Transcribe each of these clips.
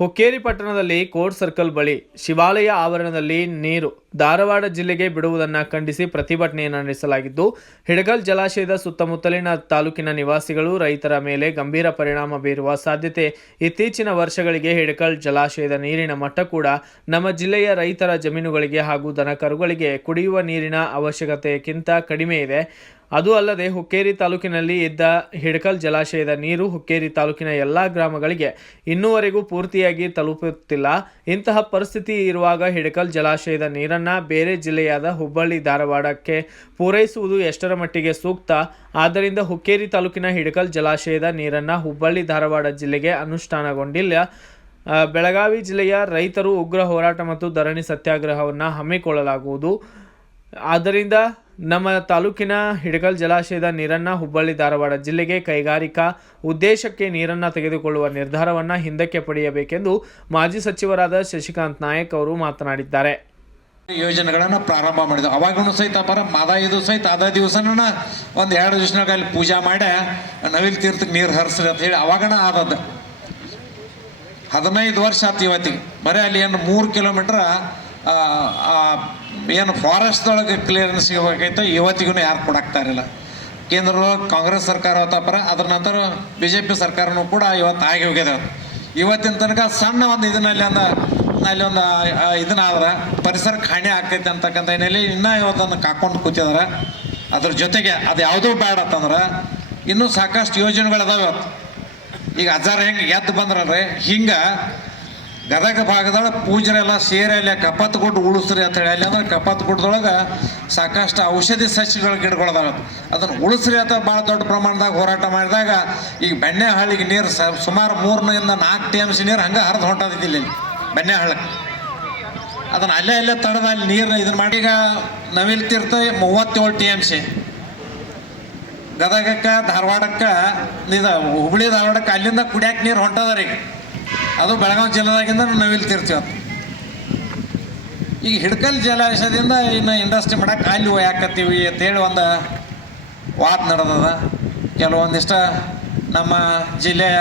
ಹುಕ್ಕೇರಿ ಪಟ್ಟಣದಲ್ಲಿ court circle ಬಳಿ ಶಿವಾಲಯ ಆವರಣದಲ್ಲಿ ನೀರು ಧಾರವಾಡ ಜಿಲ್ಲೆಗೆ ಬಿಡುವುದನ್ನು ಖಂಡಿಸಿ ಪ್ರತಿಭಟನೆಯನ್ನು ನಡೆಸಲಾಗಿದ್ದು, ಹಿಡಕಲ್ ಜಲಾಶಯದ ಸುತ್ತಮುತ್ತಲಿನ ತಾಲೂಕಿನ ನಿವಾಸಿಗಳು ರೈತರ ಮೇಲೆ ಗಂಭೀರ ಪರಿಣಾಮ ಬೀರುವ ಸಾಧ್ಯತೆ. ಇತ್ತೀಚಿನ ವರ್ಷಗಳಿಗೆ ಹಿಡಕಲ್ ಜಲಾಶಯದ ನೀರಿನ ಮಟ್ಟ ಕೂಡ ನಮ್ಮ ಜಿಲ್ಲೆಯ ರೈತರ ಜಮೀನುಗಳಿಗೆ ಹಾಗೂ ದನಕರುಗಳಿಗೆ ಕುಡಿಯುವ ನೀರಿನ ಅವಶ್ಯಕತೆಗಿಂತ ಕಡಿಮೆ ಇದೆ. ಅದು ಅಲ್ಲದೆ ಹುಕ್ಕೇರಿ ತಾಲೂಕಿನಲ್ಲಿ ಇದ್ದ ಹಿಡಕಲ್ ಜಲಾಶಯದ ನೀರು ಹುಕ್ಕೇರಿ ತಾಲೂಕಿನ ಎಲ್ಲ ಗ್ರಾಮಗಳಿಗೆ ಇನ್ನೂವರೆಗೂ ಪೂರ್ತಿಯಾಗಿ ತಲುಪುತ್ತಿಲ್ಲ. ಇಂತಹ ಪರಿಸ್ಥಿತಿ ಇರುವಾಗ ಹಿಡಕಲ್ ಜಲಾಶಯದ ನೀರನ್ನು ಬೇರೆ ಜಿಲ್ಲೆಯಾದ ಹುಬ್ಬಳ್ಳಿ ಧಾರವಾಡಕ್ಕೆ ಪೂರೈಸುವುದು ಎಷ್ಟರ ಮಟ್ಟಿಗೆ ಸೂಕ್ತ? ಆದ್ದರಿಂದ ಹುಕ್ಕೇರಿ ತಾಲೂಕಿನ ಹಿಡಕಲ್ ಜಲಾಶಯದ ನೀರನ್ನು ಹುಬ್ಬಳ್ಳಿ ಧಾರವಾಡ ಜಿಲ್ಲೆಗೆ ಅನುಷ್ಠಾನಗೊಂಡಿಲ್ಲ. ಬೆಳಗಾವಿ ಜಿಲ್ಲೆಯ ರೈತರು ಉಗ್ರ ಹೋರಾಟ ಮತ್ತು ಧರಣಿ ಸತ್ಯಾಗ್ರಹವನ್ನು ಹಮ್ಮಿಕೊಳ್ಳಲಾಗುವುದು. ಆದ್ದರಿಂದ ನಮ್ಮ ತಾಲೂಕಿನ ಹಿಡಕಲ್ ಜಲಾಶಯದ ನೀರನ್ನು ಹುಬ್ಬಳ್ಳಿ ಧಾರವಾಡ ಜಿಲ್ಲೆಗೆ ಕೈಗಾರಿಕಾ ಉದ್ದೇಶಕ್ಕೆ ನೀರನ್ನು ತೆಗೆದುಕೊಳ್ಳುವ ನಿರ್ಧಾರವನ್ನು ಹಿಂದಕ್ಕೆ ಪಡೆಯಬೇಕೆಂದು ಮಾಜಿ ಸಚಿವರಾದ ಶಶಿಕಾಂತ್ ನಾಯಕ್ ಅವರು ಮಾತನಾಡಿದ್ದಾರೆ. ಯೋಜನೆಗಳನ್ನು ಪ್ರಾರಂಭ ಮಾಡಿದ್ರು. ಅವಾಗೂ ಸಹಿತ ಇದು ಸಹಿತ ಅದ ದಿವಸನ ಒಂದು 2 ದಿವಸನಾಗ ಅಲ್ಲಿ ಪೂಜಾ ಮಾಡಿ ನವಿಲ್ ತೀರ್ಥಕ್ಕೆ ನೀರು ಹರಿಸ್ರಿ ಅಂತ ಹೇಳಿ ಅವಾಗನ ಆದದ್ದು. 15 ವರ್ಷ ಆಯ್ತು ಇವತ್ತಿಗೆ. ಬರೀ ಅಲ್ಲಿ ಏನು 3 ಕಿಲೋಮೀಟ್ರ್ ಏನು ಫಾರೆಸ್ಟ್ದೊಳಗೆ ಕ್ಲಿಯರೆನ್ಸ್ ಸಿಗಬೇಕೈತೆ ಇವತ್ತಿಗೂ ಯಾರು ಕೊಡಾಕ್ತಾ ಇರಲಿಲ್ಲ. ಕೇಂದ್ರದೊಳಗೆ ಕಾಂಗ್ರೆಸ್ ಸರ್ಕಾರ ಹೋತಪ್ಪರ, ಅದ್ರ ನಂತರ BJP ಸರ್ಕಾರನೂ ಕೂಡ ಇವತ್ತು ಆಗಿ ಹೋಗ್ಯದ. ಇವತ್ತಿನ ತನಕ ಸಣ್ಣ ಒಂದು ಇದರಲ್ಲಿ ಒಂದು ಇದನ್ನಾದ್ರೆ ಪರಿಸರಕ್ಕೆ ಹಾನಿ ಆಗ್ತೈತೆ ಅಂತಕ್ಕಂಥ ಏನಲ್ಲಿ ಇನ್ನೂ ಇವತ್ತನ್ನು ಕಾಕೊಂಡು ಕೂತಿದಾರೆ. ಅದ್ರ ಜೊತೆಗೆ ಅದು ಯಾವುದೂ ಬೇಡ ಅಂತಂದ್ರೆ ಇನ್ನೂ ಸಾಕಷ್ಟು ಯೋಜನೆಗಳದಾವೆ ಇವತ್ತು. ಈಗ ಅಜ್ಜಾರ ಹೆಂಗೆ ಎದ್ದು ಬಂದ್ರಲ್ರಿ, ಹಿಂಗೆ ಗದಗ ಭಾಗದೊಳಗೆ ಪೂಜರೆಲ್ಲ ಸೇರೆಲ್ಲ ಕಪ್ಪತ್ತು ಗುಡ್ಡ ಉಳಿಸ್ರಿ ಅಂತ ಹೇಳಿ. ಅಲ್ಲಿ ಅಂದ್ರೆ ಕಪ್ಪತ್ತು ಗುಡ್ಡದೊಳಗೆ ಸಾಕಷ್ಟು ಔಷಧಿ ಸಸ್ಯಗಳ ಗಿಡಗಳದಾವೆ. ಅದನ್ನು ಉಳಿಸ್ರಿ ಅಂತ ಭಾಳ ದೊಡ್ಡ ಪ್ರಮಾಣದಾಗ ಹೋರಾಟ ಮಾಡಿದಾಗ ಈಗ ಬೆಣ್ಣೆಹಳ್ಳಿಗೆ ನೀರು ಸುಮಾರು 3 ಇಂದ 4 TMC ನೀರು ಹಂಗೆ ಹರಿದು ಹೊಂಟದಿದ್ದಿಲ್ಲ ಇಲ್ಲಿ ಬೆಣ್ಣೆಹಳ್ಳಕ್ಕೆ. ಅದನ್ನು ಅಲ್ಲೇ ತಡೆದ ಅಲ್ಲಿ ನೀರನ್ನ ಇದನ್ನು ಮಾಡಿ ಈಗ ನವಿಲ್ ತೀರ್ಥ 37 TMC, ಗದಗಕ್ಕೆ ಧಾರವಾಡಕ್ಕೆ ಇದು ಹುಬ್ಬಳ್ಳಿ ಧಾರವಾಡಕ್ಕೆ ಅಲ್ಲಿಂದ ಕುಡಿಯಾಕೆ ನೀರು ಹೊಂಟದ ರೀ. ಅದು ಬೆಳಗಾವಿ ಜಿಲ್ಲೆದಾಗಿಂದ ನವಿಲ್ ತೀರ್ತೀವಿ. ಈಗ ಹಿಡಕಲ್ ಜಲಾಶಯದಿಂದ ಇನ್ನು ಇಂಡಸ್ಟ್ರಿ ಮಾಡಕ್ಕೆ ಅಲ್ಲಿ ಯಾಕತ್ತೀವಿ ಅಂತೇಳಿ ಒಂದು ವಾದ ನಡೆದದ. ಕೆಲವೊಂದಿಷ್ಟು ನಮ್ಮ ಜಿಲ್ಲೆಯ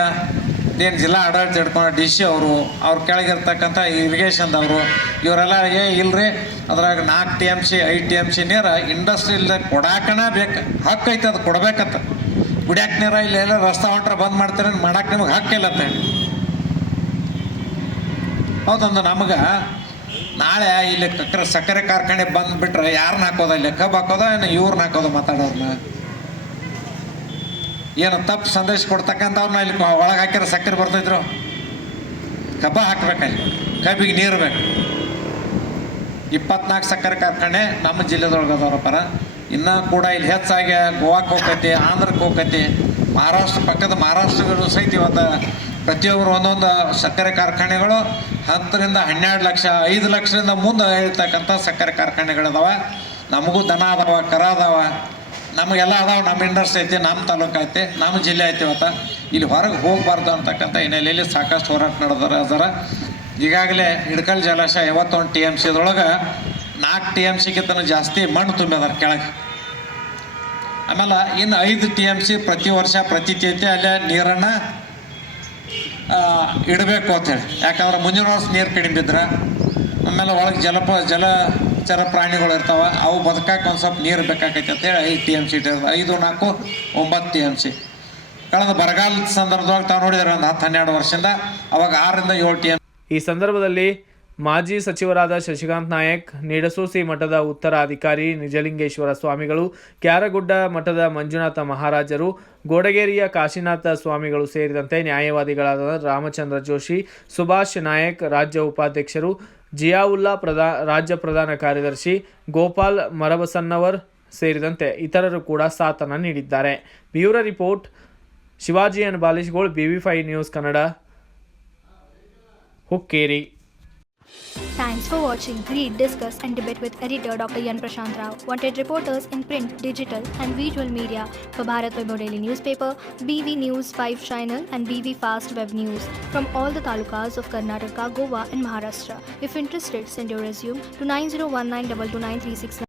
ಏನು ಜಿಲ್ಲಾ ಆಡಳಿತ ಹಿಡ್ಕೊಂಡು DC ಅವರು, ಅವ್ರ ಕೆಳಗಿರ್ತಕ್ಕಂಥ ಇರಿಗೇಷನ್ದವರು ಇವರೆಲ್ಲ ಇಲ್ರಿ ಅದ್ರಾಗ 4 TMC 5 TMC ನೀರು ಇಂಡಸ್ಟ್ರಿ ಇಲ್ಲದೆ ಕೊಡಾಕನ ಬೇಕು, ಹಕ್ಕು ಐತೆ, ಅದು ಕೊಡ್ಬೇಕತ್ತ. ಕುಡಿಯಾಕೆ ನೀರು ಇಲ್ಲೆಲ್ಲ ರಸ್ತೆ ಹೊಂಟ್ರೆ ಬಂದ್ ಮಾಡ್ತಾರೆ, ಮಾಡಕ್ಕೆ ನಿಮಗೆ ಹಕ್ಕಿಲ್ಲ ಅಂತ ಹೇಳಿ. ಹೌದೊಂದು ನಮಗೆ ನಾಳೆ ಇಲ್ಲಿ ಸಕ್ಕರೆ ಕಾರ್ಖಾನೆ ಬಂದುಬಿಟ್ರೆ ಯಾರನ್ನ ಹಾಕೋದ? ಇಲ್ಲಿ ಕಬ್ಬು ಹಾಕೋದ ಏನು ಇವ್ರನ್ನ ಹಾಕೋದು? ಮಾತಾಡೋರ್ನ ಏನು ತಪ್ಪು ಸಂದೇಶ ಕೊಡ್ತಕ್ಕಂಥವ್ರನ್ನ ಇಲ್ಲಿ ಒಳಗೆ ಹಾಕಿರೋ ಸಕ್ಕರೆ ಬರ್ತಿದ್ರು. ಕಬ್ಬ ಹಾಕ್ಬೇಕಲ್ಲಿ, ಕಬ್ಬಿಗೆ ನೀರು ಬೇಕು. 24 ಸಕ್ಕರೆ ಕಾರ್ಖಾನೆ ನಮ್ಮ ಜಿಲ್ಲೆದೊಳಗೆ ಅದಾರಪ್ಪರ. ಇನ್ನೂ ಕೂಡ ಇಲ್ಲಿ ಹೆಚ್ಚಾಗಿ ಗೋವಾಕ್ಕೆ ಹೋಗ್ತೈತಿ, ಆಂಧ್ರಕ್ಕೆ ಹೋಗ್ತೈತಿ, ಪಕ್ಕದ ಮಹಾರಾಷ್ಟ್ರಗಳು ಸಹಿತ ಇವತ್ತು ಪ್ರತಿಯೊಬ್ಬರು ಒಂದೊಂದು ಸಕ್ಕರೆ ಕಾರ್ಖಾನೆಗಳು 10 ರಿಂದ 12 ಲಕ್ಷ 5 ಲಕ್ಷದಿಂದ ಮುಂದೆ ಹೇಳ್ತಕ್ಕಂಥ ಸಕ್ಕರೆ ಕಾರ್ಖಾನೆಗಳದಾವೆ. ನಮಗೂ ದನ ಅದಾವ, ಕರ ಅದಾವ, ನಮಗೆಲ್ಲ ಅದಾವೆ. ನಮ್ಮ ಇಂಡಸ್ಟ್ರಿ ಐತಿ, ನಮ್ಮ ತಾಲೂಕು ಐತಿ, ನಮ್ಮ ಜಿಲ್ಲೆ ಐತಿ. ಇವತ್ತು ಇಲ್ಲಿ ಹೊರಗೆ ಹೋಗಬಾರ್ದು ಅಂತಕ್ಕಂಥ ಹಿನ್ನೆಲೆಯಲ್ಲಿ ಸಾಕಷ್ಟು ಹೋರಾಟ ನಡೆದಾರ. ಈಗಾಗಲೇ ಹಿಡಕಲ್ ಜಲಾಶಯ 51 TMCದೊಳಗೆ 4 TMCಗಿಂತ ಜಾಸ್ತಿ ಮಣ್ಣು ತುಂಬಿದಾರೆ ಕೆಳಗೆ. ಆಮೇಲೆ ಇನ್ನು 5 TMC ಪ್ರತಿ ವರ್ಷ ಪ್ರತಿ ತೇತಿ ಅಲ್ಲೇ ನೀರನ್ನು ಇಡಬೇಕು ಅಂಥೇಳಿ. ಯಾಕಂದ್ರೆ ಮುಂದಿನ ವರ್ಷ ನೀರು ಕಡಿಮೆ ಬಿದ್ರೆ ಆಮೇಲೆ ಒಳಗೆ ಜಲಚರ ಪ್ರಾಣಿಗಳು ಇರ್ತಾವೆ, ಅವು ಬದುಕಕ್ಕೆ ಒಂದು ಸ್ವಲ್ಪ ನೀರು ಬೇಕಾಗೈತೆ ಅಂತೇಳಿ 5 TMC ಇಟ್ಟಿರೋದು. 5, 4, 9 TMC. ಕಳೆದ ಬರಗಾಲದ ಸಂದರ್ಭದೊಳಗೆ ತಾವು ನೋಡಿದರೆ ಒಂದು 10-12 ವರ್ಷದಿಂದ ಅವಾಗ 6 ರಿಂದ 7 TMC. ಈ ಸಂದರ್ಭದಲ್ಲಿ ಮಾಜಿ ಸಚಿವರಾದ ಶಶಿಕಾಂತ್ ನಾಯಕ್, ನಿಡಸೋಸಿ ಮಠದ ಉತ್ತರಾಧಿಕಾರಿ ನಿಜಲಿಂಗೇಶ್ವರ ಸ್ವಾಮಿಗಳು, ಕ್ಯಾರಗುಡ್ಡ ಮಠದ ಮಂಜುನಾಥ ಮಹಾರಾಜರು, ಗೋಡಗೇರಿಯ ಕಾಶಿನಾಥ ಸ್ವಾಮಿಗಳು ಸೇರಿದಂತೆ ನ್ಯಾಯವಾದಿಗಳಾದ ರಾಮಚಂದ್ರ ಜೋಶಿ, ಸುಭಾಷ್ ನಾಯಕ್ ರಾಜ್ಯ ಉಪಾಧ್ಯಕ್ಷರು, ಜಿಯಾವುಲ್ಲಾ ರಾಜ್ಯ ಪ್ರಧಾನ ಕಾರ್ಯದರ್ಶಿ, ಗೋಪಾಲ್ ಮರಬಸನ್ನವರ್ ಸೇರಿದಂತೆ ಇತರರು ಕೂಡ ಸಾಥನ್ನು ನೀಡಿದ್ದಾರೆ. ಬ್ಯೂರೋ ರಿಪೋರ್ಟ್ ಶಿವಾಜಿ ಎನ್ ಬಾಲಿಶ್ಗೋಳ್, BV5 news Kannada, Hukkeri. Thanks for watching. Read, discuss and debate with editor Dr. Yan Prashant Rao. Wanted reporters in print, digital and visual media for Bharat Vaibhav Daily Newspaper, BV News 5 Channel and BV Fast Web News from all the talukas of Karnataka, Goa and Maharashtra. If interested, send your resume to 9019229369.